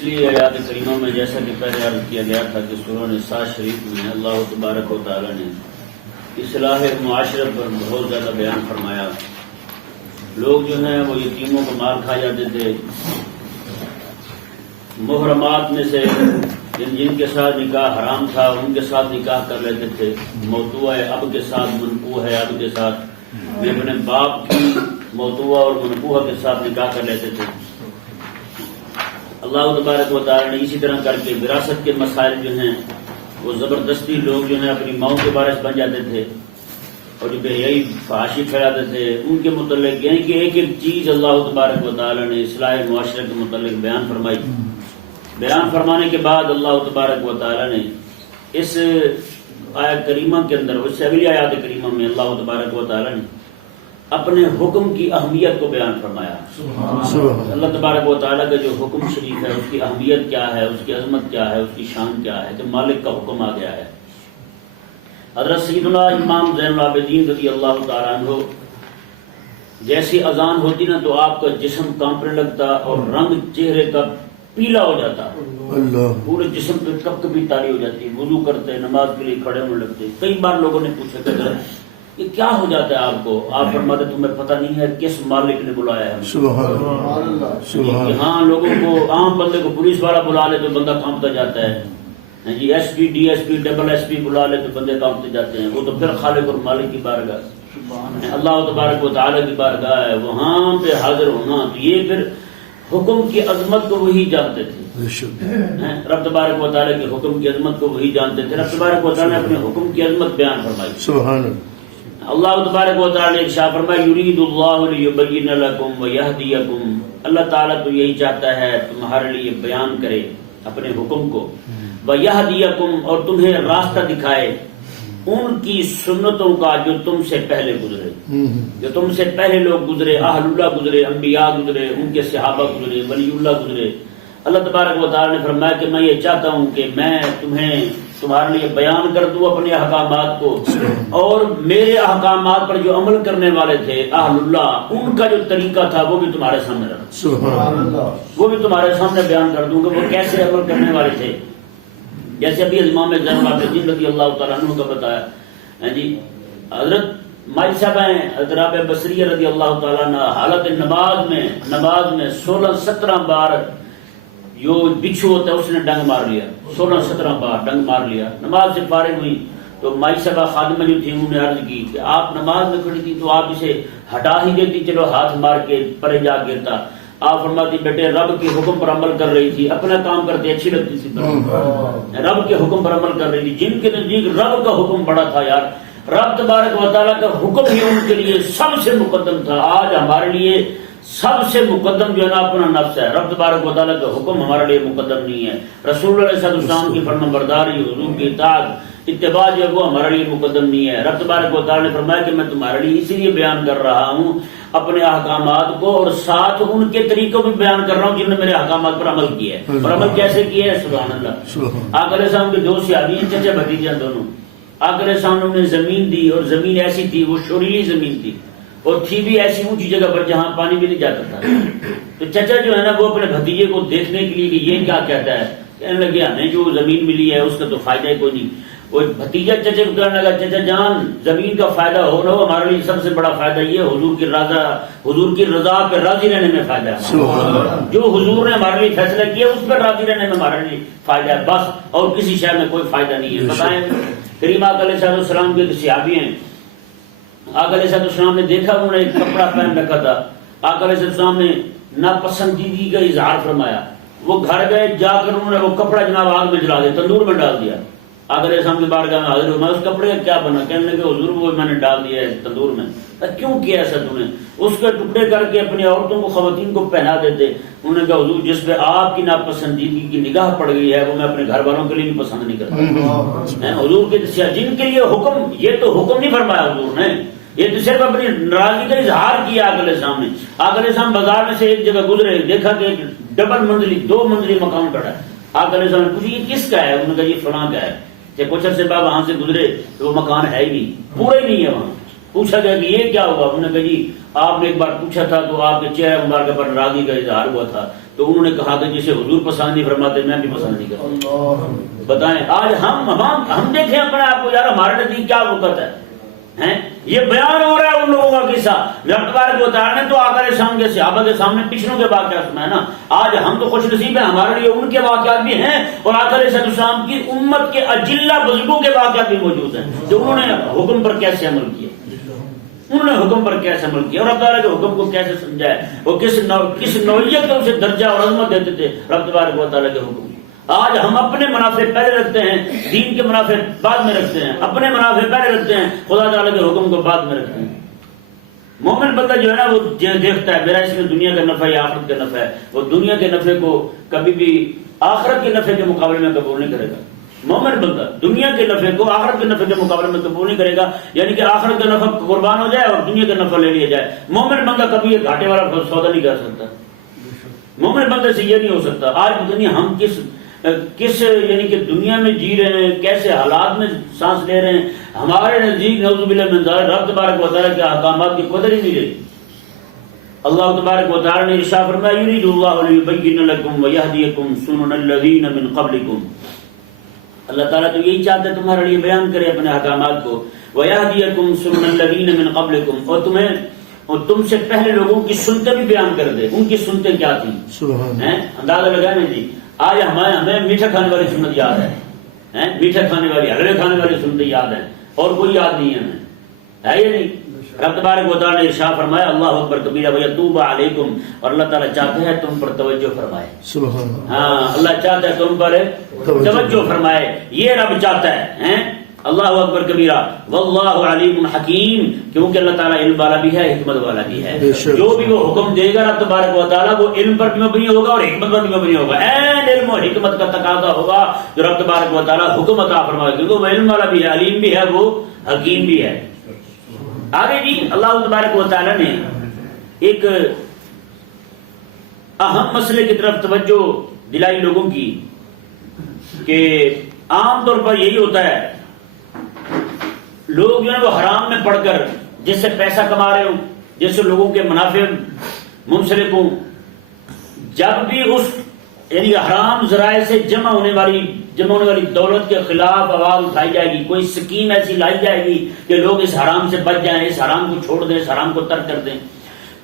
پچھلی آیات کریمہ میں جیسا کہ پہلے عرض کیا گیا تھا کہ سورہ نساء شریف میں اللہ تبارک و تعالی نے اصلاح معاشرت پر بہت زیادہ بیان فرمایا. لوگ جو ہیں وہ یتیموں کو مال کھا جاتے تھے. محرمات میں سے جن کے ساتھ نکاح حرام تھا ان کے ساتھ نکاح کر لیتے تھے. موتوع اب کے ساتھ منقوح ہے اب کے ساتھ یہ اپنے باپ کی موتوع اور منقوح کے ساتھ نکاح کر لیتے تھے. اللہ تبارک و تعالی نے اسی طرح کر کے وراثت کے مسائل جو ہیں وہ زبردستی لوگ جو ہیں اپنی ماؤں کے وارث بن جاتے تھے اور جو یہی فحاشی پھیلاتے تھے ان کے متعلق یعنی کہ ایک ایک چیز اللہ تبارک و تعالی نے اصلاح معاشرے کے متعلق بیان فرمائی. بیان فرمانے کے بعد اللہ تبارک و تعالی نے اس آیت کریمہ کے اندر اس سے اگلی آیات کریمہ میں اللہ تبارک و تعالی نے اپنے حکم کی اہمیت کو بیان فرمایا. اللہ تبارک و تعالیٰ کا جو حکم شریف ہے اس کی اہمیت کیا ہے, اس کی عظمت کیا ہے, اس کی شان کیا ہے کہ مالک کا حکم آ گیا ہے. حضرت سیدنا امام زین العابدین رضی اللہ تعالیٰ عنہ جیسی اذان ہوتی نا تو آپ کا جسم کانپنے لگتا اور رنگ چہرے کا پیلا ہو جاتا, پورے جسم پہ کب کبھی تاری ہو جاتی. وضو کرتے نماز کے لیے کھڑے ہونے لگتے. کئی بار لوگوں نے پوچھا کہ یہ کیا ہو جاتا ہے آپ کو؟ آپ فرماتے تمہیں پتہ نہیں ہے کس مالک نے بلایا ہے. سبحان اللہ. ہاں لوگوں کو عام بندے کو پولیس والا بلا لے تو بندہ کانپتا جاتا ہے جی. S P D S P double S P بلا لے تو بندے کانپتے جاتے ہیں. وہ تو پھر خالق اور مالک کی بارگاہ اللہ تبارک و تعالی کی بارگاہ ہے, وہاں پہ حاضر ہونا. تو یہ پھر حکم کی عظمت کو وہی جانتے تھے. رب تبارک و تعالی کے حکم کی عظمت کو وہی جانتے تھے. رب تبارک و تعالی نے اپنے حکم کی عظمت بیان فرمائی. سبحان اللہ. اللہ تبارک و تعالی نے ارشاد فرمایا یرید اللہ لیبین لکم ویہدیکم. اللہ تعالیٰ تو یہی چاہتا ہے تمہارے لیے بیان کرے اپنے حکم کو, ویہدیکم اور تمہیں راستہ دکھائے ان کی سنتوں کا جو تم سے پہلے گزرے, جو تم سے پہلے لوگ گزرے, اہل اللہ گزرے, انبیاء گزرے, ان کے صحابہ گزرے, ولی اللہ گزرے. اللہ تبارک و تعالی نے فرمایا کہ میں یہ چاہتا ہوں کہ میں تمہارے لیے بیان کر دوں اپنے احکامات کو, اور میرے احکامات پر جو عمل کرنے والے تھے اہل اللہ ان کا جو طریقہ تھا وہ بھی تمہارے سامنے رکھوں, وہ بھی تمہارے سامنے بیان کر دوں کہ وہ کیسے عمل کرنے والے تھے. جیسے ابھی امام زین العابدین رضی اللہ تعالیٰ عنہ کا بتایا جی. حضرت مائی صاحب ہیں حضرت رابعہ بصریہ رضی اللہ تعالیٰ عنہ حالت نماز میں 16-17 بار جو بچھو ہوتا ہے اس نے ڈنگ مار لیا. 16-17 بار ڈنگ مار لیا. نماز سے فارغ ہوئی تو مائی صاحبہ خادمہ جو تھی انہوں نے عرض کی کہ آپ نماز میں کھڑی تھی تو آپ اسے ہٹا ہی دیتی, چلو ہاتھ مار کے پرے جا گرتا. آپ فرماتی بیٹے رب کے حکم پر عمل کر رہی تھی, اپنا کام کرتے اچھی لگتی تھی, رب کے حکم پر عمل کر رہی تھی. جن کے نزدیک رب کا حکم بڑا تھا یار, رب تبارک و تعالیٰ کا حکم ہی ان کے لیے سب سے مقدم تھا. آج ہمارے لیے سب سے مقدم جو ہے نا اپنا نفس ہے. رب تبارک و تعالیٰ کا حکم ہمارے لیے مقدم نہیں ہے. رسول اللہ صلی اللہ علیہ وسلم کی فرمان برداری, حضور کی اطاعت اتباع جو ہے وہ ہمارے لیے مقدم نہیں ہے. رب تبارک و تعالیٰ نے فرمایا کہ میں تمہارے لیے اسی لیے بیان کر رہا ہوں اپنے احکامات کو, اور ساتھ ان کے طریقوں بھی بیان کر رہا ہوں جنہوں نے میرے احکامات پر عمل کیا ہے. اور عمل کیسے کیا ہے؟ سبحان اللہ. آقا علیہ السلام کے 2 صحابی ہیں, چچا بھتیجے دونوں. آقا علیہ السلام نے انہیں زمین دی اور زمین ایسی تھی وہ شوریلی زمین تھی اور تھی بھی ایسی اونچی جگہ پر جہاں پانی بھی نہیں جاتا تھا. تو چچا جو ہے نا وہ اپنے بھتیجے کو دیکھنے کے لیے کہ یہ کیا کہتا ہے, کہنے لگے ہمیں جو زمین ملی ہے اس کا تو فائدہ ہی کوئی نہیں. وہ بھتیجا چچے کو کہنے لگا چچا جان زمین کا فائدہ ہو نہ ہو ہمارے لیے سب سے بڑا فائدہ یہ حضور کی رضا پہ راضی رہنے میں فائدہ ہے. جو حضور نے ہمارے لیے فیصلہ کیا اس پر راضی رہنے میں ہمارے لیے فائدہ ہے بس, اور کسی شے میں کوئی فائدہ نہیں ہے. بتائیں کریم آقا علیہ السلام کے صحابی ہیں. آقا علیہ السلام نے دیکھا انہوں نے ایک کپڑا پہن رکھا تھا. آقا علیہ السلام نے ناپسندیدگی کا اظہار فرمایا. وہ گھر گئے, جا کر انہوں نے وہ کپڑا جناب آگ میں جلا دیا, تندور میں ڈال دیا. آقا علیہ السلام کی بارگاہ میں حاضر ہو, میں اس کپڑے کا کیا بنا؟ کہنے لگے حضور وہ میں نے ڈال دیا ہے تندور میں. کیوں کیا ایسا تم نے؟ اس کے ٹکڑے کر کے اپنی عورتوں کو خواتین کو پہنا دیتے. انہوں نے کہا حضور جس پہ آپ کی ناپسندیدگی کی نگاہ پڑ گئی ہے وہ میں اپنے گھر والوں کے لیے بھی پسند نہیں کرتا. حضور کے جن کے لیے حکم, یہ تو حکم نہیں فرمایا حضور نے, یہ تو صرف اپنی ناراضگی کا اظہار کیا. آقا علیہ السلام نے آقا علیہ السلام بازار میں سے ایک جگہ گزرے, دیکھا کہ ایک ڈبل منزلی 2 منزلی مکان کھڑا ہے. آقا علیہ السلام نے پوچھا یہ کس کا ہے؟ انہوں نے کہا یہ فلاں کا ہے. کچھ عرصے بعد وہاں سے گزرے تو وہ مکان ہے ہی نہیں, پورا ہی نہیں ہے وہاں. پوچھا گیا کہ یہ کیا ہوا؟ انہوں نے کہا جی آپ نے ایک بار پوچھا تھا تو آپ کے چہرہ مبارکہ پر ناراضگی کا اظہار ہوا تھا، تو انہوں نے کہا کہ جسے حضور پسند نہیں فرماتے میں بھی پسند نہیں کرتا۔ بتائیں آج ہم دیکھیں اپنے آپ کو، یار ہمارے نزدیک کیا وقت ہے؟ یہ بیان ہو رہا ہے ان لوگوں کا قصہ، رب تبارک و تعالیٰ نے تو آقا علیہ السلام کے صحابہ کے سامنے پچھلوں کے واقعات سنا ہے نا۔ آج ہم تو خوش نصیب ہیں، ہمارے لیے ان کے واقعات بھی ہیں اور آقا علیہ السلام کی امت کے اجلہ بزرگوں کے واقعات بھی موجود ہیں جو انہوں نے حکم پر کیسے عمل کیا، انہوں نے حکم پر کیسے عمل کیا اور رب تعالیٰ کے حکم کو کیسے سمجھا ہے، وہ کس نوعیت کا اسے درجہ اور عظمت دیتے تھے رب تبارک و تعالیٰ کے حکم۔ آج ہم اپنے منافع پہلے رکھتے ہیں، دین کے منافع بعد میں رکھتے ہیں، اپنے منافع پہلے رکھتے ہیں، خدا تعالیٰ کے حکم کو بعد میں رکھتے ہیں۔ مومن بندہ جو ہے نا وہ دیکھتا ہے میرا اس میں دنیا کا نفع یا آخرت کا نفع ہے، وہ دنیا کے نفع کو کبھی بھی آخرت کے نفع کے مقابلے میں قبول نہیں کرے گا۔ مومن بندہ دنیا کے نفع کو آخرت کے نفع کے مقابلے میں قبول نہیں کرے گا، یعنی کہ آخرت کا نفع قربان ہو جائے اور دنیا کا نفع لے لیا جائے۔ مومن بندہ کبھی یہ گھاٹے والا سودا نہیں کر سکتا، مومن بندے سے یہ نہیں ہو سکتا۔ آج دنیا ہم کس یعنی کہ دنیا میں جی رہے ہیں، کیسے حالات میں سانس لے رہے ہیں، ہمارے نزدیک نعوذ باللہ من ذالک رب تبارک و تعالیٰ کے احکامات کی قدر ہی نہیں رہی۔ اللہ تبارک و تعالیٰ نے ارشاد فرمایا یرید اللہ لیبین لکم ویہدیکم سنن الذین من قبلکم، اللہ تعالیٰ تو یہی چاہتا ہے تمہارے لیے بیان کرے اپنے احکامات کو، ویہدیکم سنن الذین من قبلکم، اور تم سے پہلے لوگوں کی سنتیں بھی بیان کر دے۔ ان کی سنتیں کیا تھیں؟ اندازہ لگائیں نا جی، آج ہمیں میٹھا کھانے والی سنت یاد ہے، میٹھا کھانے والی حلوے کھانے والی سنتیں یاد ہیں، اور کوئی یاد نہیں ہے ہمیں، ہے یہ نہیں؟ رب تبارک و تعالیٰ نے ارشاد فرمایا اللہ اکبر کبیرہ ویتوب علیکم، اور اللہ تعالیٰ چاہتا ہے تم پر توجہ فرمائے۔ ہاں اللہ چاہتا ہے تم پر توجہ فرمائے، یہ رب چاہتا ہے۔ اللہ اکبر کبیرہ واللہ علیم حکیم، کیونکہ اللہ تعالیٰ علم والا بھی ہے، حکمت والا بھی ہے۔ جو بھی وہ حکم دے گا رب تبارک و تعالیٰ وہ علم پر بھی مبنی ہوگا اور حکمت پر بھی مبنی ہوگا، عین علم و حکمت کا تقاضا ہوگا جو رب تبارک و تعالیٰ حکم عطا فرمائے، کیونکہ وہ علم والا بھی ہے، علیم بھی ہے، وہ حکیم بھی ہے۔ آگے جی اللہ تبارک و تعالیٰ نے ایک اہم مسئلے کی طرف توجہ دلائی لوگوں کی کہ عام طور پر یہی ہوتا ہے لوگ جو ہے وہ حرام میں پڑھ کر جس سے پیسہ کما رہے ہوں، جس سے لوگوں کے منافع منسلک ہوں، جب بھی اس یعنی حرام ذرائع سے جمع ہونے والی دولت کے خلاف آواز اٹھائی جائے گی، کوئی سکیم ایسی لائی جائے گی کہ لوگ اس حرام سے بچ جائیں، اس حرام کو چھوڑ دیں، اس حرام کو ترک کر دیں،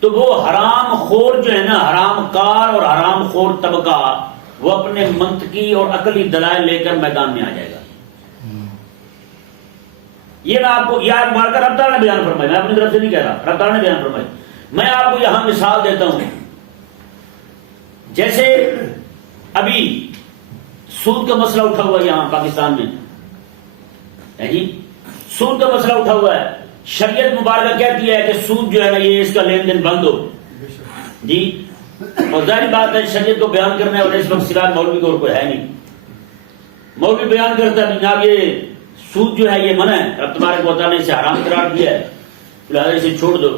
تو وہ حرام خور جو ہے نا، حرام کار اور حرام خور طبقہ، وہ اپنے منطقی اور عقلی دلائل لے کر میدان میں آ جائے گا۔ یہ میں آپ کو یاد مار کر رب تعالیٰ نے بیان فرمایا، میں اپنی طرف سے نہیں کہہ رہا، رب تعالیٰ نے بیان فرمایا۔ میں آپ کو یہاں مثال دیتا ہوں، جیسے ابھی سود کا مسئلہ اٹھا ہوا ہے یہاں پاکستان میں، جی سود کا مسئلہ اٹھا ہوا ہے، شریعت مبارکہ کہتی ہے کہ سود جو ہے نا یہ اس کا لین دین بند ہو جی، اور ظاہر بات ہے شریعت کو بیان کرنے والے اس وقت سوائے مولوی کو اور کوئی ہے نہیں۔ مولوی بیان کرتا ہے جناب یہ سود جو ہے یہ منع ہے، رب تبارک و تعالیٰ نے اسے حرام قرار دیا ہے، لہٰذا اسے چھوڑ دو۔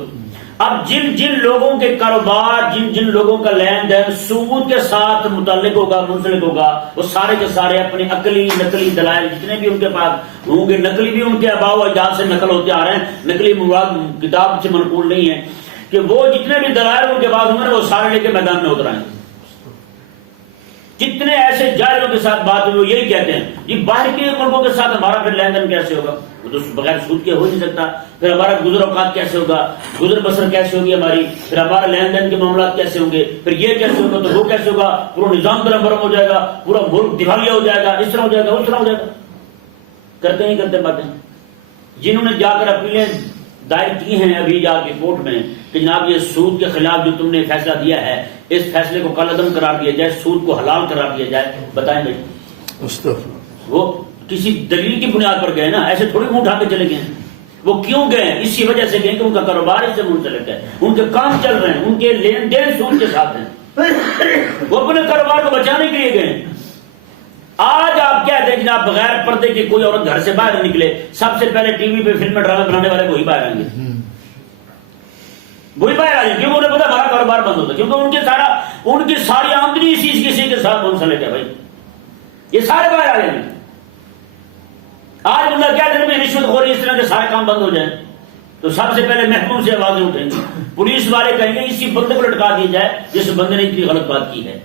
اب جن لوگوں کے کاروبار، جن لوگوں کا لین دین سود کے ساتھ متعلق ہوگا، منسلک ہوگا، وہ سارے کے سارے اپنے عقلی نقلی دلائل جتنے بھی ان کے پاس ہوں گے، نقلی بھی ان کے آباء و اجداد سے نقل ہوتے آ رہے ہیں، نقلی مراد کتاب سے منقول نہیں ہے، کہ وہ جتنے بھی دلائل ان کے پاس ہوں گے وہ سارے لے کے میدان میں اترائیں گے۔ جتنے ایسے جاہلوں کے ساتھ بات ہوئی وہ یہی کہتے ہیں یہ باہر کے ملکوں کے ساتھ ہمارا پھر لین دین کیسے ہوگا، وہ تو بغیر سود کے ہو نہیں سکتا، پھر ہمارا گزر اوقات کیسے ہوگا، گزر بسر کیسے ہوگی ہماری، پھر ہمارا لین دین کے معاملات کیسے ہوں گے، پھر یہ کیسے ہوگا تو وہ کیسے ہوگا، پورا نظام طرح برم ہو جائے گا، پورا ملک دیوالیہ ہو جائے گا، اس طرح ہو جائے گا، اس طرح ہو جائے گا، کرتے نہیں کرتے باتیں۔ جنہوں نے جا کر اپیلیں دائر کی ہیں ابھی جا کے کورٹ میں کہ جناب یہ سود کے خلاف جو تم نے فیصلہ دیا ہے اس فیصلے کو کل عدم قرار دیا جائے، سود کو حلال قرار دیا جائے، بتائیں بھائی وہ کسی دلیل کی بنیاد پر گئے نا، ایسے تھوڑی منہ اٹھا کے چلے گئے، وہ کیوں گئے؟ اسی وجہ سے گئے کہ ان کا کاروبار اس سے منسلک ہے، ان کے کام چل رہے ہیں، ان کے لین دین سود کے ساتھ ہیں، وہ اپنے کاروبار کو بچانے کے لیے گئے۔ آج آپ کہتے ہیں جناب بغیر پردے کے کوئی عورت گھر سے باہر نکلے، سب سے پہلے ٹی وی پہ فلم ڈرامے بنانے والے وہی باہر آئیں گے، وہی باہر آ جائیں، کیونکہ انہیں پتا ہمارا کاروبار بند ہوتا ہے، کیونکہ ان کی ساری آمدنی کسی کے ساتھ منسلک ہے، بھائی یہ سارے باہر آ جائیں گے۔ آج بندہ کیا دن میں رشوت خوری اس طرح کے سارے کام بند ہو جائیں، تو سب سے پہلے محکوم سے آوازیں اٹھیں گی. پولیس والے کہیں گے اسی بندے کو لٹکا دیا جائے جس بندے نے اتنی غلط بات کی ہے.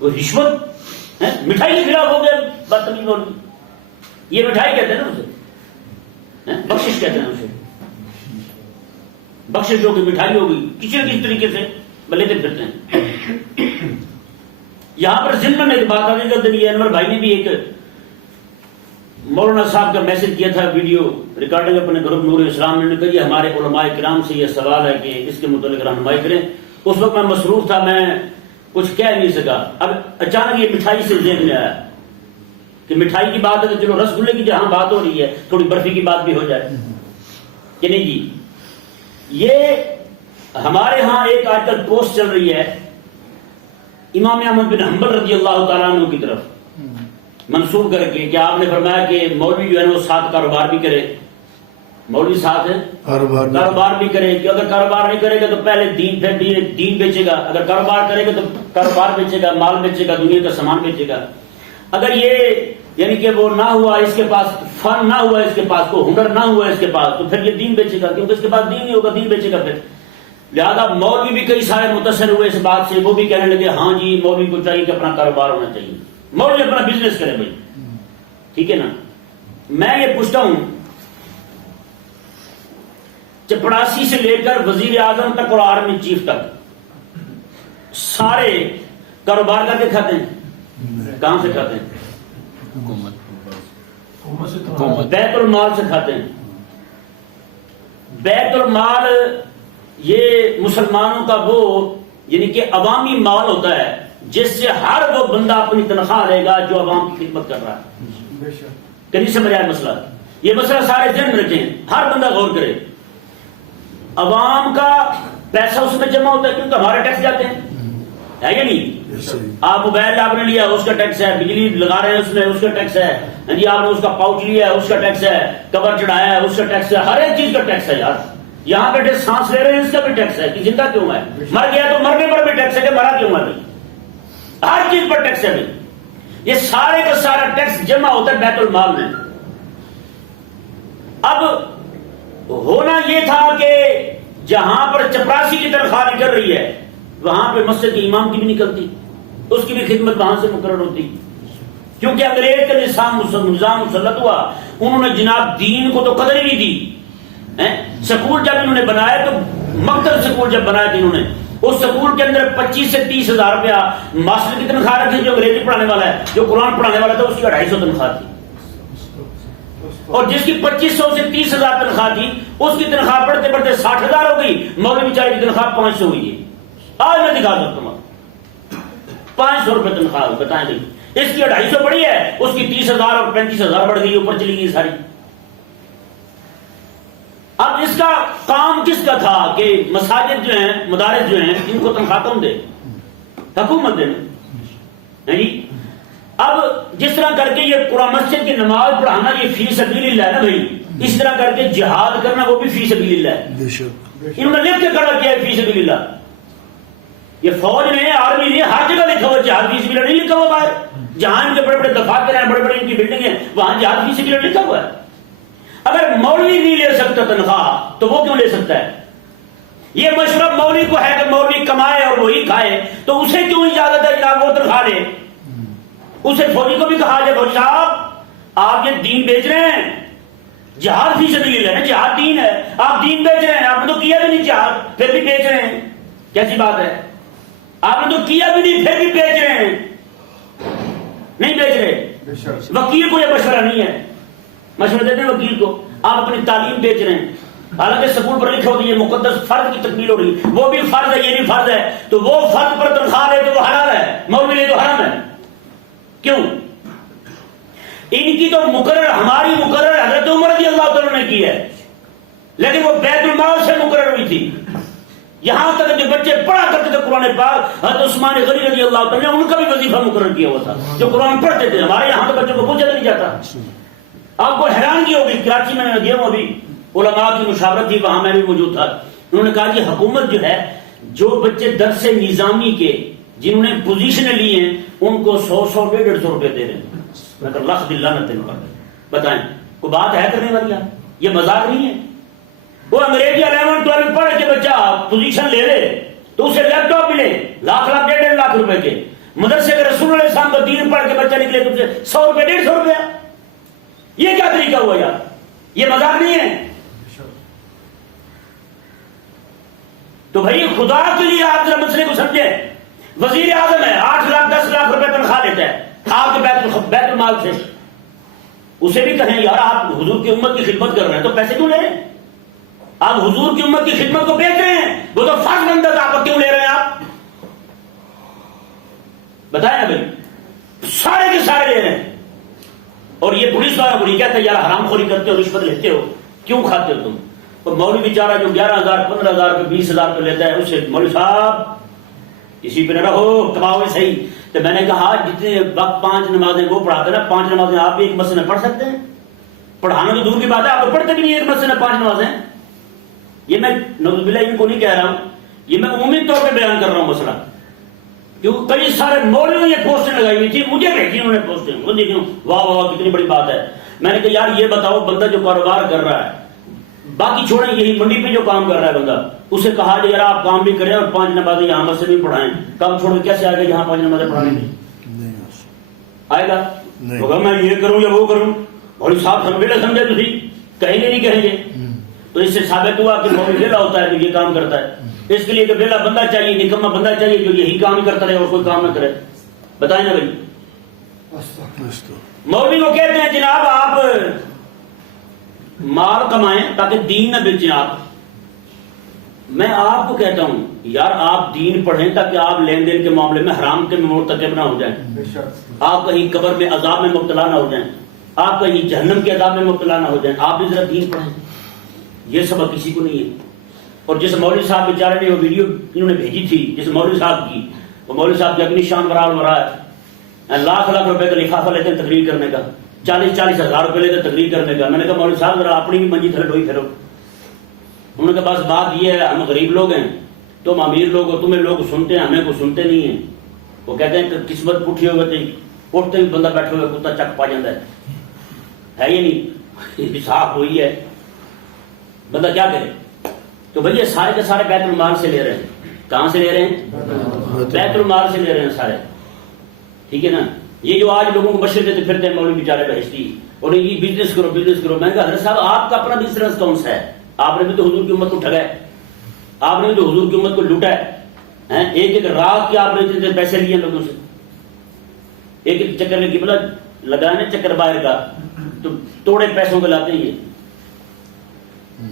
وہ رشوت مٹھائی کے خلاف ہو گیا بدتمیز بولنی. یہ مٹھائی کہتے ہیں نا اسے, بخشش کہتے ہیں اسے. بخشش جو کہ مٹھائی ہوگی کسی نہ کسی طریقے سے لیتے پھرتے ہیں. یہاں پر ضمن میں ایک بات آ گئی. انور بھائی نے بھی ایک مولانا صاحب کا میسج کیا تھا, ویڈیو ریکارڈنگ اپنے گروپ نور اسلام نے کہا ہمارے علماء کرام سے یہ سوال ہے کہ اس کے متعلق رہنمائی کریں. اس وقت میں مصروف تھا, میں کچھ کہہ نہیں سکا. اب اچانک یہ مٹھائی سے ذہن میں آیا کہ مٹھائی کی بات ہے تو چلو رسگلے کی جہاں بات ہو رہی ہے تھوڑی برفی کی بات بھی ہو جائے کہ نہیں جی. یہ ہمارے ہاں ایک آج کل پوسٹ چل رہی ہے امام احمد بن حنبل رضی اللہ تعالیٰ عنہ کی طرف منسوب کر کے کہ آپ نے فرمایا کہ مولوی جو ہے وہ ساتھ کاروبار بھی کرے. مولوی ساتھ ہے کاروبار بھی کرے, کہ اگر کاروبار نہیں کرے گا تو پہلے دین, پھر دین بیچے گا. اگر کاروبار کرے گا تو کاروبار بیچے گا, مال بیچے گا, دنیا کا سامان بیچے گا. اگر یہ یعنی کہ وہ نہ ہوا اس کے پاس, فن نہ ہوا اس کے پاس, کو ہنر نہ ہوا اس کے پاس, تو پھر یہ دین بیچے گا, کیونکہ اس کے پاس دین نہیں ہوگا, دین بیچے گا. پھر لہذا مولوی بھی کئی سارے متاثر ہوئے اس بات سے, وہ بھی کہنے لگے ہاں جی مولوی کو چاہیے کہ اپنا کاروبار ہونا چاہیے, مولوی اپنا بزنس کرے بھائی. ٹھیک ہے نا. میں یہ پوچھتا ہوں چپڑاسی سے لے کر وزیر اعظم تک اور آرمی چیف تک سارے کاروبار کر کے کھاتے ہیں. کہاں سے کھاتے ہیں؟ بیت المال سے کھاتے ہیں. بیت المال یہ مسلمانوں کا وہ یعنی کہ عوامی مال ہوتا ہے جس سے ہر وہ بندہ اپنی تنخواہ لے گا جو عوام کی خدمت کر رہا ہے. کہ نہیں سمجھ آیا مسئلہ؟ یہ مسئلہ سارے ذہن میں رکھیں, ہر بندہ غور کرے. عوام کا پیسہ اس میں جمع ہوتا ہے کیونکہ ہمارے ٹیکس جاتے ہیں, ہے یا نہیں؟ آپ موبائل آپ نے لیا اس کا ٹیکس ہے, بجلی لگا رہے ہیں اس میں اس کا ٹیکس ہے, جی آپ نے اس کا پاؤچ لیا ہے اس کا ٹیکس ہے, کور چڑھایا ہے اس کا ٹیکس ہے, ہر ایک چیز کا ٹیکس ہے. یار یہاں پہ سانس لے رہے ہیں اس کا بھی ٹیکس ہے کہ زندہ کیوں ہے, مر گیا تو مرنے پر بھی ٹیکس ہے کہ مرا کیوں ہے بھائی, ہر چیز پر ٹیکس ہے بھائی. یہ سارے کا سارا ٹیکس جمع ہوتا ہے بیت المال میں. اب ہونا یہ تھا کہ جہاں پر چپراسی کی تنخواہ نکل رہی ہے وہاں پہ مسجد کے امام کی بھی نکلتی, اس کی بھی خدمت وہاں سے مقرر ہوتی, کیونکہ انگریز کا نظام مسلط ہوا. انہوں نے جناب دین کو تو قدر ہی نہیں دی. سکول جب انہوں نے بنایا تو مکتب سکول جب بنایا تھے انہوں نے, اس سکول کے اندر 25 سے 30 ہزار روپیہ ماسٹر کی تنخواہ رکھی جو انگریزی پڑھانے والا ہے, جو قرآن پڑھانے والا تھا اس کی 250 تنخواہ تھی, اور جس کی 2500 سے 30 ہزار تنخواہ تھی اس کی تنخواہ بڑھتے بڑھتے 60 ہزار ہو گئی. مولوی بیچارے کی تنخواہ 500 ہوئی ہے. آج میں دکھا سکتا ہوں 500 روپے تنخواہ, بتائیں گے اس کی 250 بڑھی ہے, اس کی 30 ہزار اور 35 ہزار بڑھ گئی, اوپر چلی گئی ساری. اب اس کا کام کس کا تھا کہ مساجد جو ہیں, مدارس جو ہیں, ان کو تنخواہ کون دے؟ حکومت دے. نہیں, اب جس طرح کر کے یہ قرآن مسجد کی نماز پڑھانا یہ فی سبیل اللہ ہے نا بھائی, اس طرح کر کے جہاد کرنا وہ بھی فی سبیل اللہ ہے. انہوں نے لکھ کے کھڑا کیا ہے فی سبیل اللہ. یہ فوج نے, آرمی نے, ہر جگہ لکھا ہوا جہاد فی سبیل اللہ نہیں لکھا ہوا باہر. جہاں ان کے بڑے بڑے دفاتر ہیں, بڑے بڑے ان کی بلڈنگ ہیں, وہاں جہاد فی سبیل اللہ لکھا ہوا ہے. اگر مولوی نہیں لے سکتا تنخواہ تو وہ کیوں لے سکتا ہے؟ یہ مشورہ مولوی کو ہے کہ مولوی کمائے اور وہی کھائے, تو اسے کیوں اجازت ہے جناب وہ تنخواہ لے؟ اسے فوجی کو بھی کہا جائے فوجی صاحب آپ یہ دین بیچ رہے ہیں, جہاد فی سبیل اللہ ہے, جہاد دین ہے, آپ دین بیچ رہے ہیں. آپ نے تو کیا بھی نہیں جہاد پھر بھی بیچ رہے ہیں, کیسی بات ہے؟ آپ نے تو کیا بھی نہیں پھر بھی بیچ رہے ہیں, نہیں بیچ رہے. وکیل کو یہ مشورہ نہیں ہے, مشورہ دیتے ہیں وکیل کو, آپ اپنی تعلیم بیچ رہے ہیں. حالانکہ سکول پر لکھا ہوتا ہے یہ مقدس فرض کی تکمیل ہو رہی, وہ بھی فرض ہے یہ بھی فرض ہے, تو وہ فرض پر تنخواہ لے تو وہ حلال ہے, مولوی لے تو حرام ہے. کیوں؟ ان کی تو مقرر, ہماری مقرر حضرت عمر رضی اللہ تعالیٰ نے کی ہے, لیکن وہ بیت المال سے مقرر ہوئی تھی. یہاں تک جو بچے پڑھا کرتے تھے قرآن پاک, حضرت عثمان غنی رضی اللہ تعالیٰ نے ان کا بھی وظیفہ مقرر کیا ہوا تھا جو قرآن پڑھتے تھے. ہمارے یہاں تو بچوں کو پوچھا نہیں جاتا. آپ کو حیرانگی ہوگی, کراچی میں گیا ہوں ابھی, علماء کی مشاورت تھی, وہاں میں بھی موجود تھا. انہوں نے کہا کہ حکومت جو ہے جو بچے درس نظامی کے جنہوں نے پوزیشنیں لی ہیں ان کو 100 150 روپے دے رہے ہیں. میں کہ لاکھ باللہ نہ تین پر بتائیں, کوئی بات ہے کرنے والی؟ یہ مذاق نہیں ہے. وہ انگریزی 11 12 پڑھ کے بچہ پوزیشن لے لے تو اسے لیپ ٹاپ ملے لاکھ 1.5 لاکھ روپے کے. مدرسے کے رسول علیہ السلام کا دین پڑھ کے بچہ نکلے تو اسے 100 روپے 150 روپیہ. یہ کیا طریقہ ہوا یار؟ یہ مذاق نہیں ہے. تو بھائی خدا کے لیے آپ ذرا مسئلے کو سمجھیں. وزیر اعظم ہے 8 لاکھ 10 لاکھ روپے تنخواہ لیتا ہے آپ کے بیت المال سے. اسے بھی کہیں یار آپ حضور کی امت کی خدمت کر رہے ہیں تو پیسے کیوں لے رہے ہیں؟ آپ حضور کی امت کی خدمت کو بیچ رہے ہیں. وہ تو فرض بنتا تھا، آپ کیوں لے رہے ہیں؟ آپ بتائیں نا بھائی. سارے کے سارے لے رہے ہیں. اور یہ پولیس والا کو نہیں کہتا یار حرام خوری کرتے ہو، رشوت لیتے ہو، کیوں کھاتے ہو تم؟ اور مولوی بیچارہ جو 11,000 15,000 پہ 20,000 پہ لیتا ہے اسے مولوی صاحب اسی پہ نہ رہو، کماؤ صحیح. تو میں نے کہا جتنے وقت 5 نمازیں وہ پڑھاتے نا، 5 نمازیں آپ بھی ایک مسجد میں پڑھ سکتے ہیں؟ پڑھانا تو دور کی بات ہے، آپ تو پڑھتے بھی نہیں ایک مسجد میں 5 نمازیں. یہ میں نعوذ باللہ ان کو نہیں کہہ رہا ہوں، یہ میں عمومی طور پہ بیان کر رہا ہوں مسئلہ. کیونکہ کئی سارے مولویوں نے یہ پوسٹیں لگائی ہوئی تھی، مجھے بھیجی انہوں نے پوسٹیں. وہ دیکھیں واہ واہ کتنی بڑی بات ہے. میں نے کہا یار یہ بتاؤ بندہ جو کاروبار کر رہا ہے، باقی چھوڑیں یہی منڈی پہ جو کام کر رہا ہے بندہ، اسے کہا جائے یار آپ کام بھی کریں اور 5 نمازیں یہاں مسجد میں پڑھائیں، کام چھوڑ کے کیسے آئے گا یہاں 5 نمازیں پڑھانے میں؟ آئے گا؟ ہوگا میں یہ کروں یا وہ کروں. مولوی صاحب سمجھے سمجھے تھی کہیں گے نہیں کہیں گے. تو اس سے ثابت ہوا کہ مولوی ویلا ہوتا ہے جو یہ کام کرتا ہے. اس کے لیے کہ ویلا بندہ چاہیے، نکما بندہ چاہیے جو یہی کام کرتا رہے اور کوئی کام نہ کرے. بتائیں نا بھائی. مولوی کو کہتے ہیں جناب آپ مال کمائیں تاکہ دین نہ بیچیں. آپ میں آپ کو کہتا ہوں یار آپ دین پڑھیں تاکہ آپ لین دین کے معاملے میں حرام کے مرتکب نہ ہو جائیں. آپ کہیں قبر میں عذاب میں مبتلا نہ ہو جائیں، آپ کہیں جہنم کے عذاب میں مبتلا نہ ہو جائیں. آپ بھی ذرا دین پڑھیں. یہ سبق کسی کو نہیں ہے. اور جس مولوی صاحب بیچارے نے وہ ویڈیو انہوں نے بھیجی تھی جس مولوی صاحب کی، وہ مولوی صاحب کی اپنی شان برال مرا ہے، لاکھ روپے کا لفافہ لیتے ہیں تقریر کرنے کا، 40 ہزار روپے لیتے تقریر کرنے کا. میں نے کہا مولوی صاحب ذرا اپنی بھی منجی تھلے ڈوئی پھرو. انہوں نے کہا بس بات یہ ہے ہم غریب لوگ ہیں، تم امیر لوگ ہو، تمہیں لوگ سنتے ہیں ہمیں کو سنتے نہیں ہیں. وہ کہتے ہیں کہ قسمت پٹھی ہو گئی، اٹھتے بھی بندہ بیٹھے ہوئے کتا چک پا جاتا ہے یہ نہیں صاف ہوئی ہے. بندہ کیا کرے؟ تو بھئی یہ سارے کے سارے بیت المال سے لے رہے ہیں. کہاں سے لے رہے ہیں؟ بیت المال سے لے رہے ہیں سارے. ٹھیک ہے نا. یہ جو آج لوگوں کو مشورے دیتے پھرتے ہیں مولوی بیچارے بہشتی اور یہ بزنس کرو بزنس کرو. میں نے کہا حضرت صاحب آپ کا اپنا بزنس کون سا ہے؟ آپ نے بھی تو حضور کی امت کو ٹھگا ہے، آپ نے بھی تو حضور کی امت کو لوٹا ہے. ایک ایک رات کے آپ نے اتنے پیسے لیے لوگوں سے. ایک ایک چکر میں قبلہ لگانے چکر باہر کا تو توڑے پیسوں کے لاتے ہیں.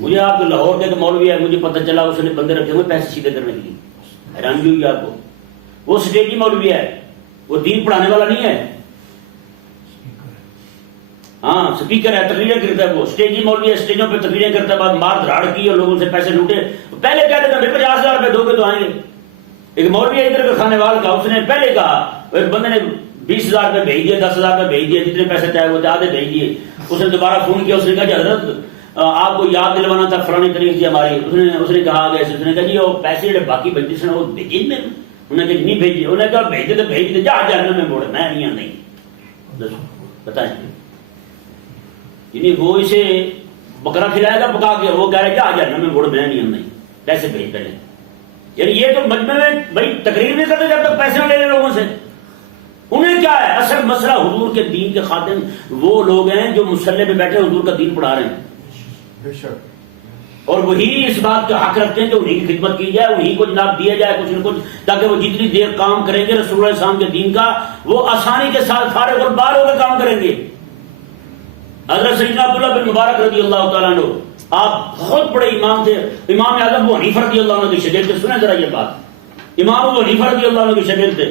مجھے آپ کو لاہور کے مولوی ہے، مجھے پتہ چلا اس نے بندے رکھے ہوئے پیسے سیدھے کرنے کے لیے. حیرانگی ہوئی آپ کو. وہ اسٹیجی مولوی ہے، وہ دین پڑھانے والا نہیں ہے. ہاں سپیکر ہے، تقریریں کرتا ہے. وہ اسٹیجی مولوی ہے، اسٹیجوں پہ تقریریں کرتا ہے، بعد مار دھاڑ کی اور لوگوں سے پیسے لوٹے. پہلے کہتے تھے 50,000 روپے دو گے تو آئیں گے. ایک مولوی ہے ادھر کا کھانے والا کا، اس نے پہلے کہا، ایک بندے نے 20,000 روپے بھیج دیے، 10,000 روپے بھیج دیے، جتنے پیسے چاہے وہ آدھے بھیج دیے. اس نے دوبارہ فون کیا، اس نے کہا کہ حضرت آپ کو یاد دلوانا تھا فلانی تاریخ تھی ہماری. اس نے کہا گیا، اس نے کہا جی وہ پیسے جو باقی بچے سے وہ بھیجیے میں. انہوں نے کہا نہیں بھیجیے. انہوں نے کہا بھیج دے تو بھیج دے، جا جانے میں موڑے میں نہیں آتا. بتائیں یعنی وہ اسے بکرا کھلائے گا پکا کے، وہ کہہ رہے جا جانے میں موڑے میں نہیں آتا. پیسے بھیج پہلے. یعنی یہ تو مجمع میں بھائی تقریر نہیں کرتے جب تک پیسے نہ لے رہے لوگوں سے. انہیں کیا ہے؟ اصل مسئلہ حضور کے دین کے خادم وہ لوگ ہیں جو مسلح پہ بیٹھے حضور کا دین پڑھا رہے ہیں، اور وہی اس بات کا حق رکھتے ہیں کہ انہیں کی خدمت کی جائے، انہیں کو جناب دیا جائے کچھ نہ کچھ، تاکہ وہ جتنی دیر کام کریں گے رسول اللہ السلام کے دین کا وہ آسانی کے ساتھ فارغ اور بار ہو کے کام کریں گے. حضرت سیدنا عبداللہ بن مبارک رضی اللہ تعالیٰ عنہ آپ بہت بڑے امام تھے. امام اعظم ابو حنیفہ رضی اللہ عنہ کے شاگرد تھے. سنیں ذرا یہ بات، امام ابو حنیفہ رضی اللہ عنہ کے شاگرد تھے.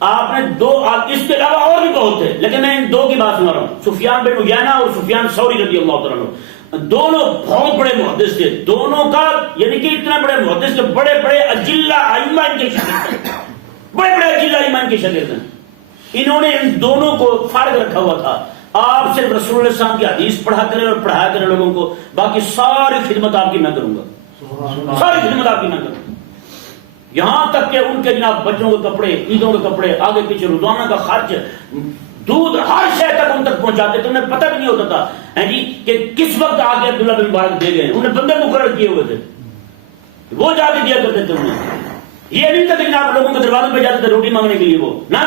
آپ نے دو، اس کے علاوہ اور بھی بہت تھے لیکن میں ان دو کی بات سنا رہا ہوں، سفیان بن عیینہ اور سفیان ثوری رضی اللہ تعالیٰ عنہ. دونوں بہت بڑے محدث تھے. دونوں کا یعنی کہ اتنا بڑے محدث کے بڑے بڑے اجلہ ائمہ ان کے شاگرد ہیں، بڑے بڑے اجلہ ائمہ ان کے شاگرد ہیں. انہوں نے ان دونوں کو فارغ رکھا ہوا تھا. آپ صرف رسول اللہ صلی اللہ علیہ وسلم کی حدیث پڑھا کریں اور پڑھایا کریں لوگوں کو، باقی ساری خدمت آپ کی میں کروں گا، ساری خدمت آپ کی میں کروں گا. یہاں تک کہ ان کے جناب بچوں کے کپڑے، عیدوں کے کپڑے، آگے پیچھے روزانہ کا خرچ، دودھ ہر شے تک ان تک پہنچاتے تھے، انہیں پتہ بھی نہیں ہوتا تھا جی کہ کس وقت آگے عبداللہ بن مبارک دے گئے، انہیں بندے مقرر کیے ہوئے تھے، وہ جا کے دیا کرتے تھے انہیں. یہ نہیں تھا کہ آپ لوگوں کے دروازے پہ جاتے تھے روٹی مانگنے کے لیے، وہ نہ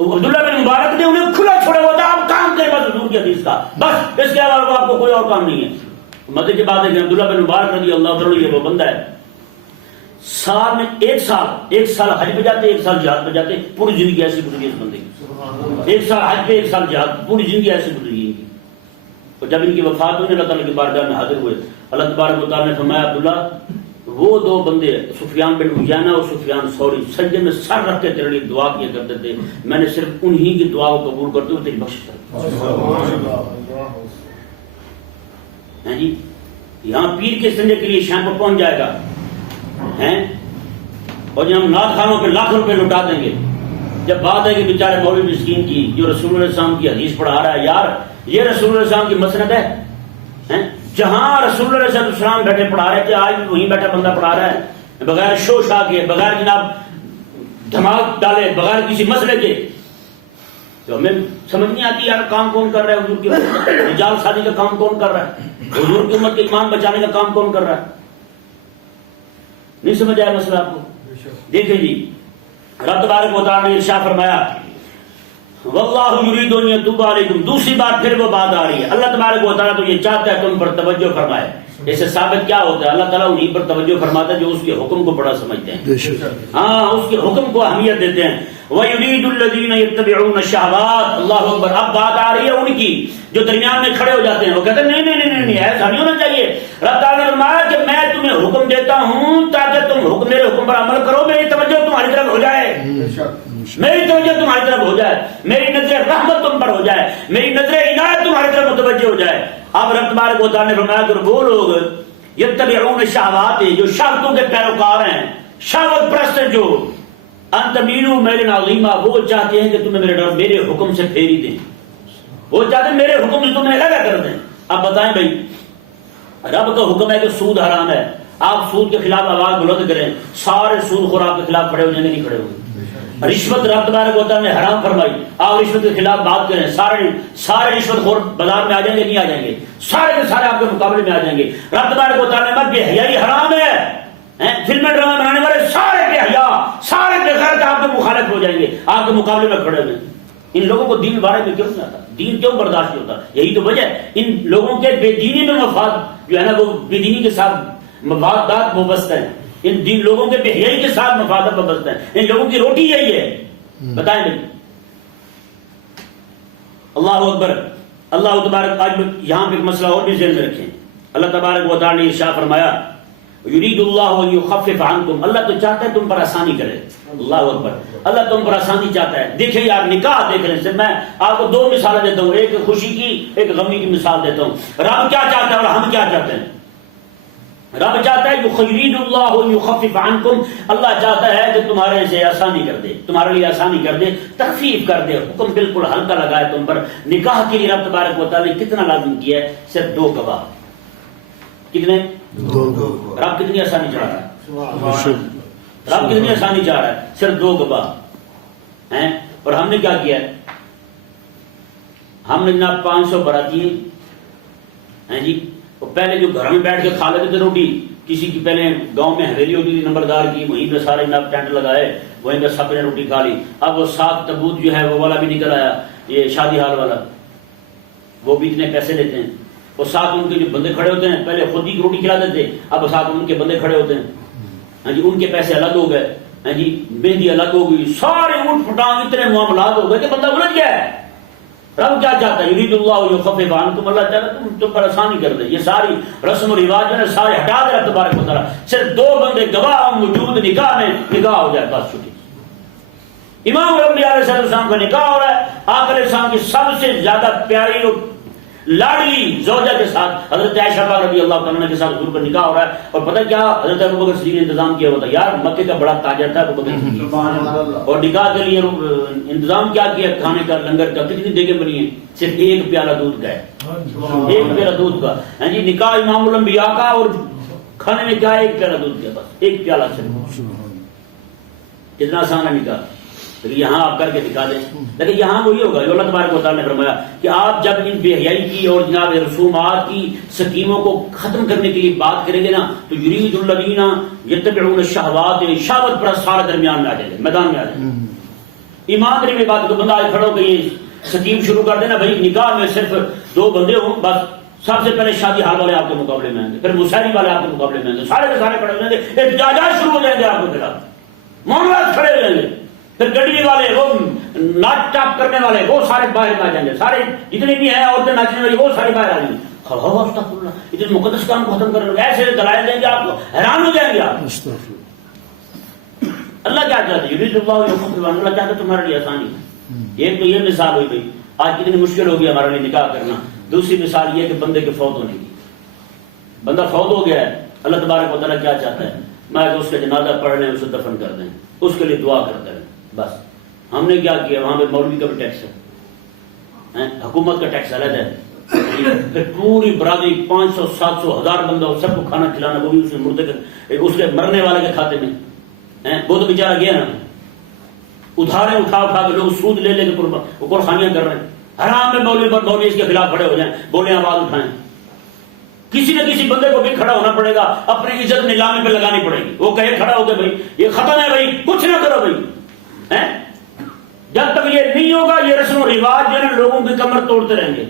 عبداللہ بن مبارک نے انہیں کھلا چھوڑا ہوا تھا، آپ کام کریں بس حضور کی حدیث کا، بس اس کے علاوہ آپ کو کوئی اور کام نہیں ہے. مزے کی بات ہے کہ عبداللہ بن مبارک رضی اللہ عنہ یہ وہ بندہ ہے، سال میں ایک سال حج پہ جاتے، ایک سال جہاد پہ جاتے، پوری زندگی ایسی گزری اس بندے کی، ایک سال حج پہ ایک سال جہاد، پوری زندگی ایسی گزری ان کی. اور جب ان کی وفات ہوئی اللہ تعالیٰ کی بارگاہ میں حاضر ہوئے، اللہ تبارک و تعالیٰ نے فرمایا عبداللہ وہ دو بندے سفیان بن عیینہ اور سفیان ثوری سجدے میں سر رکھ کے تیرے لیے دعا کیا کرتے تھے، میں نے صرف انہی کی دعا کو قبول کرتے ہوئے تیری بخشش کر جی. یہاں پیر کے سنجے کے لیے شام کو پہنچ جائے گا اور جب ہم نعت خانوں پہ لاکھ روپے لٹا دیں گے. جب بات ہے کہ بیچارے مولوی مسکین کی جو رسول اللہ علیہ وسلم کی حدیث پڑھا رہا ہے، یار یہ رسول اللہ علیہ وسلم کی مسند ہے، جہاں رسول اللہ علیہ وسلم بیٹھے پڑھا رہے تھے آج بھی وہیں بیٹھا بندہ پڑھا رہا ہے بغیر شوش آ کے، بغیر جناب دھماک ڈالے، بغیر کسی مسئلے کے. تو ہمیں سمجھ نہیں آتی یار کام کون کر رہا ہے حضور کی رجال شادی کا کام کون کر رہا ہے، حضور کی امت کے ایمان بچانے کا کام کون کر رہا ہے. نہیں سمجھ آیا مسئلہ آپ کو؟ دیکھیں جی رب تبارک و تعالیٰ نے ارشاد فرمایا واللہ یرید ان یتوب علیکم. دوسری بار پھر وہ بات آ رہی ہے، اللہ تبارک و تعالیٰ تو یہ چاہتا ہے تم پر توجہ فرمائے. اس سے ثابت کیا ہوتا ہے؟ اللہ تعالیٰ انہیں پر توجہ فرماتا ہے جو اس کے حکم کو بڑا سمجھتے ہیں، ہاں اس کے حکم کو اہمیت دیتے ہیں. وَيُرِيدُ الَّذِينَ يَتَّبِعُونَ الشَّهَوَاتِ. اللہ اکبر. اب بات آ رہی ہے ان کی جو درمیان میں کھڑے ہو جاتے ہیں، وہ کہتے ہیں نہیں ایسا نہیں ہونا چاہیے. رب تعالیٰ نے فرمایا کہ میں تمہیں حکم دیتا ہوں تاکہ تم میرے حکم پر عمل کرو، میری توجہ تمہاری طرف ہو جائے، میری توجہ تمہاری طرف ہو جائے، میری نظر رحمت تم پر ہو جائے، میری نظر عنایت تمہاری طرف متوجہ ہو جائے. اب رب تبارک و تعالیٰ نے فرمایا کہ وہ لوگ یتبعون الشہوات جو شہوتوں کے پیروکار ہیں، شہوت پرست ہیں، جو ان تميلوا ميلا عظيما، وہ چاہتے ہیں کہ تمہیں میرے حکم سے پھیری دیں، وہ چاہتے ہیں میرے حکم سے تمہیں الگ کر دیں. اب بتائیں بھائی رب کا حکم ہے کہ سود حرام ہے، آپ سود کے خلاف آواز بلند کریں، سارے سود خور آپ کے خلاف کھڑے ہو جائیں گے؟ نہیں کھڑے ہوں گے. رشوت رب تبارک و تعالیٰ نے حرام فرمائی، آپ رشوت کے خلاف بات کریں، سارے رشوت خور بازار میں آ جائیں گے؟ نہیں آ جائیں گے؟ سارے کے سارے آپ کے مقابلے میں آ جائیں گے. رب تبارک و تعالیٰ نے بے حیائی حرام ہے، فلمیں ڈرامے بنانے والے سارے بے حیا، سارے بے غیرت آپ کے مخالف ہو جائیں گے، آپ کے مقابلے میں کھڑے ہوئے. ان لوگوں کو دین بارے میں کیوں نہیں آتا؟ دین کیوں برداشت نہیں ہوتا؟ یہی تو وجہ ہے. ان لوگوں کے بے دینی میں مفاد جو ہے نا، وہ بے دینی کے ساتھ مفادات وابستہ ہیں، ان دین لوگوں کے بے حیائی کے ساتھ مفادات وابستہ ہیں. ان لوگوں کی روٹی یہی ہے. بتائیں بھائی اللہ اکبر. اللہ تبارک آج یہاں پہ ایک مسئلہ اور بھی ذہن میں رکھیں. اللہ تبارک و تعالیٰ نے ارشاد فرمایا یرید اللہ ان یخفف عنکم، اللہ تو چاہتا ہے تم پر آسانی کرے. اللہ اکبر. اللہ تم پر آسانی چاہتا ہے. دیکھیں یار نکاح دیکھ رہے ہیں، میں آپ کو دو مثالیں دیتا ہوں، ایک خوشی کی ایک غمی کی مثال دیتا ہوں. رب کیا چاہتا ہے اور ہم کیا چاہتے ہیں؟ رب چاہتا ہے یرید اللہ ان یخفف عنکم، اللہ چاہتا ہے کہ تمہارے سے آسانی کر دے، تمہارے لیے آسانی کر دے، تخفیف کر دے، حکم بالکل ہلکا لگائے تم پر. نکاح کے لیے رب تبارک و تعالیٰ نے کتنا لازم کیا ہے؟ صرف 2 گواہ. کتنے؟ 2. رب کتنی آسانی چاہ رہا ہے؟ رب کتنی آسانی چاہ رہا ہے؟ صرف 2 گواہ ہیں. اور ہم نے کیا کیا ہے؟ ہم نے جناب 500 براتی ہیں جی، وہ پہلے جو گھر میں بیٹھ کے کھا لیتے تھے روٹی، کسی کی پہلے گاؤں میں حویلی ہوتی تھی نمبردار کی، وہیں پہ سارے جناب ٹینٹ لگائے، وہیں پہ سب نے روٹی کھا لی. اب وہ 7 تبوت جو ہے وہ والا بھی نکل آیا، یہ شادی ہال والا، وہ بھی اتنے پیسے لیتے ہیں. وہ 7 ان کے جو بندے کھڑے ہوتے ہیں، پہلے خود ہی روٹی کھلا دیتے، اب 7 ان کے بندے کھڑے ہوتے ہیں. ہاں جی، ان کے پیسے الگ ہو گئے، ہاں جی مہندی الگ ہو گئی، سارے اونٹ پٹانگ اتنے معاملات ہو گئے کہ بندہ الجھ گیا ہے. رب کیا چاہتا ہے؟ یرید اللہ یخفف عنکم، اللہ چاہتا ہے تم پر آسانی کر دے. یہ ساری رسم و رواج ہے سارے ہٹا دے رب تبارک و تعالیٰ. صرف 2 بندے گواہ موجود نکاح میں، نکاح ہو جائے بس چھٹی. امام الانبیاء علیہ السلام کا نکاح ہو رہا ہے، آقا علیہ السلام کی سب سے زیادہ پیاری اور لاڈلی زوجہ کے ساتھ حضرت عائشہ رضی اللہ تعالیٰ کے ساتھ حضور کا نکاح ہو رہا ہے. اور پتہ کیا حضرت ابوبکر صدیق نے انتظام کیا ہوتا ہے، یار مکے کا بڑا تاجر تھا ابوبکر صدیق، اور نکاح کے لیے انتظام کیا کیا کھانے کا، لنگر کا. کتنی دیگیں بنی ہیں؟ صرف 1 پیالہ دودھ کا ہے، 1 پیالہ دودھ کا. ہاں جی نکاح امام الانبیاء کا، اور کھانے میں کیا 1 پیالہ دودھ کا، بس 1 پیالہ سے. کتنا آسان ہے نکاح. لیکن یہاں آپ کر کے دکھا دیں. لیکن یہاں وہی ہوگا جو اللہ تبارک و تعالیٰ نے فرمایا کہ آپ جب ان بے حیائی کی اور جناب رسومات کی سکیموں کو ختم کرنے کے لیے بات کریں گے نا تو یرید الذین یتبعون الشہوات، شہوت پر سارے درمیان میں آ جائیں گے، میدان میں آ جائیں گے. ایمانداری میں بات کو بندہ آج کھڑا ہو کے یہ سکیم شروع کر دینا بھائی نکاح میں صرف 2 بندے ہوں بس، سب سے پہلے شادی حال والے آپ کے مقابلے میں آئیں گے، پھر مسحری والے آپ کے مقابلے میں آئیں گے، سارے کے سارے کھڑے ہو جائیں گے، احتجاجات شروع ہو جائیں گے آپ کے خلاف، معاملات کھڑے ہو جائیں گے. پھر گڈی والے وہ ناچ ٹاپ کرنے والے وہ سارے باہر آ جائیں گے، سارے جتنے بھی ہیں عورتیں ناچنے والی وہ سارے باہر آ جائیں گے. اتنے مقدس کام کو ختم کرنے ایسے دلائل دیں گے آپ کو، حیران ہو جائیں گے آپ. اللہ کیا چاہتے ہیں؟ یرید اللہ یخفف، اللہ چاہتے تمہارے لیے آسانی ہے. ایک تو یہ مثال ہوئی بھائی آج کتنی مشکل ہوگی ہمارے لیے نکاح کرنا. دوسری مثال یہ کہ بندے کے فوت ہونے کی، بندہ فوت ہو گیا ہے، اللہ تبارک و تعالیٰ کیا چاہتا ہے؟ میں کہ اس کا جنازہ پڑھ لیں، اسے دفن کر دیں، اس کے لیے دعا کرتے ہیں بس. ہم نے کیا کیا؟ وہاں پہ مولوی کا بھی ٹیکس ہے، حکومت کا ٹیکس الگ ہے، پھر پوری برادری 500 700 1000 بندہ سب کو کھانا کھلانا، وہ بھی اس مردے کے اس کے مرنے والے کے کھاتے میں. وہ تو بیچارہ گیا نا، ادھارے اٹھا کے لوگ سود لے لے کے وہ قربانیاں کر رہے ہیں. حرام میں مولوی پر مولوی اس کے خلاف کھڑے ہو جائیں، بولیں آواز اٹھائیں. کسی نہ کسی بندے کو بھی کھڑا ہونا پڑے گا، اپنی عزت نیلامی پہ لگانی پڑے گی. وہ کہے کھڑا ہو کے بھائی یہ ختم ہے، بھائی کچھ نہ کرو بھائی. جب تک یہ نہیں ہوگا یہ رسم و رواج جو ہے لوگوں کی کمر توڑتے رہیں گے.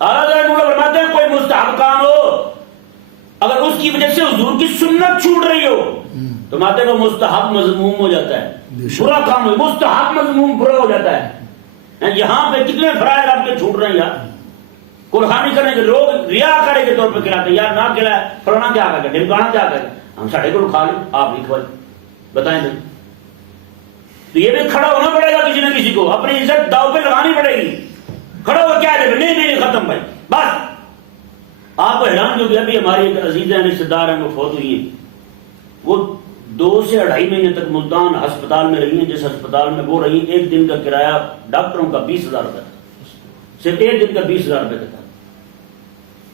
فرماتے ہیں کوئی مستحب کام ہو اگر اس کی وجہ سے حضور کی سنت چھوٹ رہی ہو تو ماتے وہ مستحب مذموم ہو جاتا ہے. برا کام ہو مستحب مذموم برا ہو جاتا ہے. یہاں پہ کتنے فرائض آپ کے چھوٹ رہے ہیں یار. قربانی کرنے کے لوگ ریاکاری کے طور پہ کھلاتے ہیں، یار نہ کھلائے فلانا کیا کر کے ڈمکانا کیا کر ہم ساڑھے کو کھا لیں آپ نہیں کھوائے بتائیں بھائی. تو یہ بھی کھڑا ہونا پڑے گا، کسی نہ کسی کو اپنی عزت داؤ پہ لگانی پڑے گی. کھڑا ہو کیا دے نہیں ختم بھائی بس. آپ کو حیران جو کہ ابھی ہماری ایک عزیز ہیں رشتے دار ہیں وہ فوت ہوئی ہیں، وہ 2 سے 2.5 مہینے تک ملتان ہسپتال میں رہی ہیں. جس ہسپتال میں وہ رہی ایک دن کا کرایہ ڈاکٹروں کا 20,000 روپے تھا، صرف ایک دن کا 20,000 روپے کا تھا.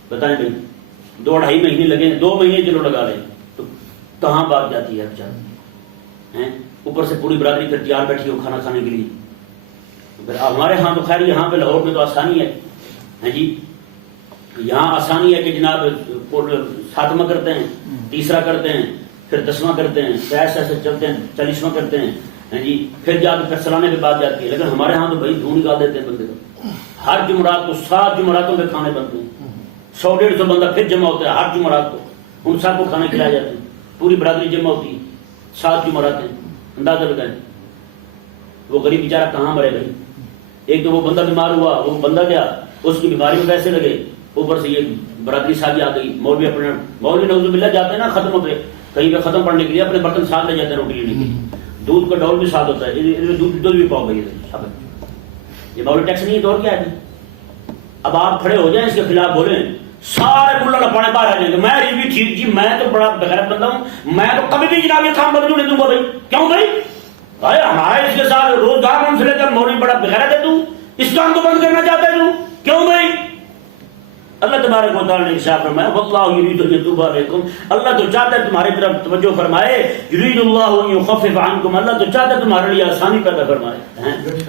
بتائیں بھائی 2-2.5 مہینے لگے، 2 مہینے چلو لگا لیں تو کہاں بات جاتی ہے بچہ. اوپر سے پوری برادری پھر تیار بیٹھی ہو کھانا کھانے کے لیے. ہمارے ہاں تو خیر یہاں پہ لاہور میں تو آسانی ہے جی، یہاں آسانی ہے کہ جناب 7واں کرتے ہیں، 3 کرتے ہیں، پھر 10واں کرتے ہیں، ایسے ایسے چلتے ہیں، 40واں کرتے ہیں جی، پھر جا کے پھر سلانے کی بات جاتی ہے. لیکن ہمارے ہاں تو بھائی دھون نکال دیتے ہیں بندے کو. ہر جمعرات کو 7 جمعراتوں پہ کھانے بنتے ہیں، 100-150 بندہ پھر جمع ہوتا ہے ہر جمعرات کو، ان سب کو کھانا کھلایا جاتا ہے. پوری برادری جمع ہوتی ہے 7 جمعراتیں. اندازہ لگائیں وہ غریب بیچارہ کہاں مرے بھائی. ایک تو وہ بندہ بیمار ہوا، وہ بندہ گیا، اس کی بیماری میں پیسے لگے، اوپر سے یہ برادری ساتھ آ گئی. مولوی اپنے مولوی نعوذ باللہ جاتے ہیں نا ختم پہ کہیں پہ ختم پڑھنے کے لیے اپنے برتن ساتھ لے جاتے ہیں روٹی لینے کے لیے. دودھ کا ڈول بھی ساتھ ہوتا ہے، دودھ بھی پاؤ گئی. یہ مولوی ٹیکس نہیں ہے تو اور کیا ہے. اب آپ کھڑے ہو جائیں اس کے خلاف بولیں سارے کلا لپانے باہر آ جائیں گے. میں بھی ٹھیک جی میں تو بڑا بغیرت بندہ ہوں، میں تو کبھی بھی جناب یہ کام بدلو نہیں دوں گا بھائی. کیوں بھائی ہمارا اس کے ساتھ روزگار ہم سے لے کر مولوی بڑا بغیرت ہے، تو اس کام کو بند کرنا چاہتا ہے تو کیوں بھائی. اللہ تبارک و تعالیٰ نے ارشاد فرمایا واللہ یرید ان یتوب علیکم، اللہ تو چاہتا ہے تمہاری طرف توجہ فرمائے. یرید اللہ ان یخفف عنکم، اللہ تو چاہتا ہے تمہارے لیے آسانی پیدا فرمائے.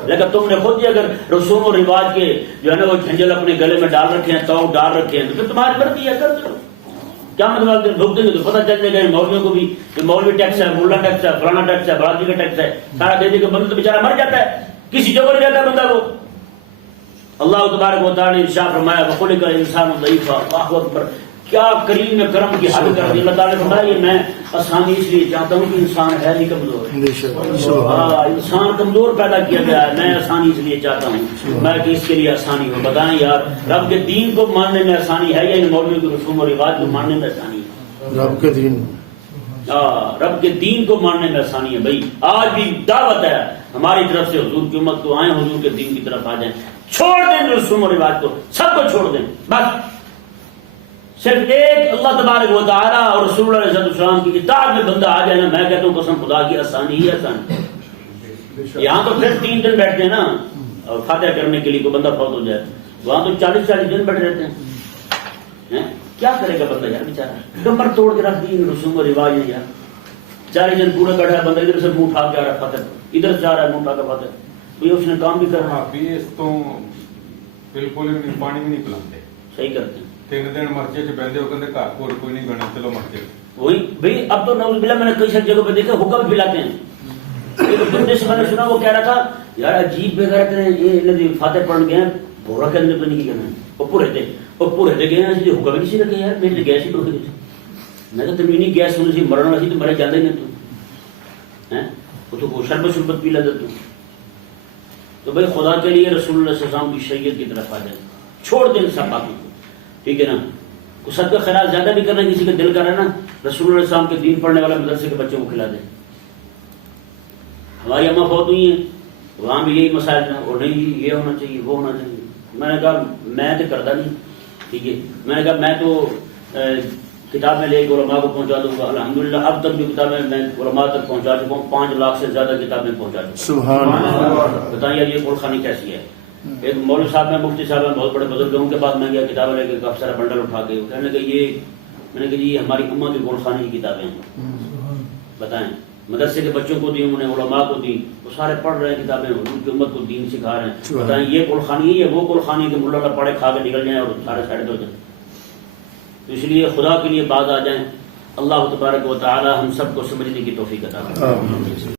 لیکن تم نے خود ہی اگر رسوم و رواج کے جو ہے نا وہ جھنجل اپنے گلے میں ڈال رکھے ہیں، تو ڈال رکھے ہیں، تو پھر تمہاری مرضی ہے کر دو. کیا مطلب بھوک دیں گے تو پتہ چل جائے گا مولویوں کو بھی کہ مولوی ٹیکس ہے، ملا ٹیکس ہے، فلانا ٹیکس ہے، برادری کا ٹیکس ہے، سارا دے دے کے بندہ تو بیچارہ مر جاتا ہے، کسی جگہ نہیں جاتا بندہ. وہ اللہ تبارک و تعالیٰ نے ارشاد فرمایا وخلق الانسان ضعیفا. اللہ اکبر، کیا کریم میں کرم کی حد کر دی. اللہ تعالیٰ نے فرمایا یہ میں آسانی اس لیے چاہتا ہوں کہ انسان ہے نہیں کمزور ہے، انسان کمزور پیدا کیا گیا ہے، میں آسانی اس لیے چاہتا ہوں میں کہ اس کے لیے آسانی ہو. بتائیں یار رب کے دین کو ماننے میں آسانی ہے یا ان مولویوں کے رسوم و رواج کو ماننے میں آسانی ہے؟ رب کے دین، رب کے دین کو ماننے میں آسانی ہے. بھائی آج بھی دعوت ہے ہماری طرف سے حضور کی امت کو آئیں حضور کے دین کی طرف آ جائیں، چھوڑ دیں رسوم و رواج کو، سب کو چھوڑ دیں. بس صرف ایک اللہ تبارک و تعالیٰ اور رسول اللہ علیہ السلام کی اطاعت میں بندہ آ جائے نا، میں کہتا ہوں قسم خدا کی آسانی ہی آسانی. یہاں تو پھر 3 دن بیٹھتے ہیں نا اور فاتحہ کرنے کے لیے کوئی بندہ فوت ہو جائے، وہاں تو 40 دن بیٹھے رہتے ہیں. کیا کرے گا بندہ یار بیچارہ، کمر توڑ کے رکھ دی رسوم و رواج ہے یار. 40 دن پورے بیٹھا ہے بندہ، ادھر سے منہ اٹھا کے آ رہا ہے فاتح، ادھر سے آ رہا ہے منہ اٹھا کے فاتح، بھئی اس نے کام بھی کرنا. بھی اس تو بالکل پانی بھی نہیں پلاتے، صحیح کرتے ہیں. 3 دن مسجد چ بہتے ہو کہ گھر کوئی نہیں بنا، چلو مسجد. وہی بھئی اب تو نعوذ باللہ میں نے کئی ساری جگہوں پہ دیکھا حکم بھی پلاتے ہیں. ایک بندے سے میں نے سنا وہ کہہ رہا تھا یار عجیب بے غیرت ہیں یہ فاتح پڑھ گئے ہیں بھورا کے اندر تو نہیں کہنا ہے وہ پورے تھے گئے ہیں اسی حکم بھی نہیں رکھے یار میرے گیس ہی ٹوٹ گئی. میں کہا تم نہیں گیس ہونے سے مرنا سی تو مرے جاندے نہیں تو وہ تو شربت شربت پی لیتے تو بھائی خدا کے لیے رسول اللہ صلی اللہ علیہ وسلم کی شریعت کی طرف آ جائیں، چھوڑ دیں سب باتوں کو، ٹھیک ہے نا. سب کا خیال زیادہ بھی کرنا، کسی کا دل کر رہا ہے نا رسول اللہ صلی اللہ علیہ وسلم کے دین پڑھنے والا مدرسے کے بچوں کو کھلا دیں. ہماری اماں بہت ہوئی ہیں وہاں بھی یہی مسائل ہیں اور نہیں یہ ہونا چاہیے وہ ہونا چاہیے. میں نے کہا میں تو کرتا نہیں، ٹھیک ہے. میں نے کہا میں تو کتاب میں لے کے علماء کو پہنچا دوں گا. الحمدللہ اب تک جو کتابیں میں علماء تک پہنچا چکا ہوں 5 لاکھ سے زیادہ کتابیں پہنچا چکا ہوں. سبحان اللہ. بتائیں یار یہ گلخانی کیسی ہے. ایک مولوی صاحب میں مفتی صاحب ہیں بہت بڑے بزرگ ہیں، ان کے پاس میں گیا کتابیں لے کے کافی سارا بنڈل اٹھا کے کہنے کہ یہ میں نے کہا جی ہماری اماں کی گلخانی کی کتابیں ہیں. بتائیں مدرسے کے بچوں کو دی انہوں نے، علماء کو دی، وہ سارے پڑھ رہے ہیں کتابیں، ان کی امت کو دین سکھا رہے ہیں. بتائیں یہ گلخانی ہے وہ گلخانی کے ملا پڑے کھا کے نکل جائیں اور سارے سائڈ ہو جائیں. تو اس لیے خدا کے لیے باز آ جائیں. اللہ تبارک و تعالی ہم سب کو سمجھنے کی توفیق عطا فرمائے.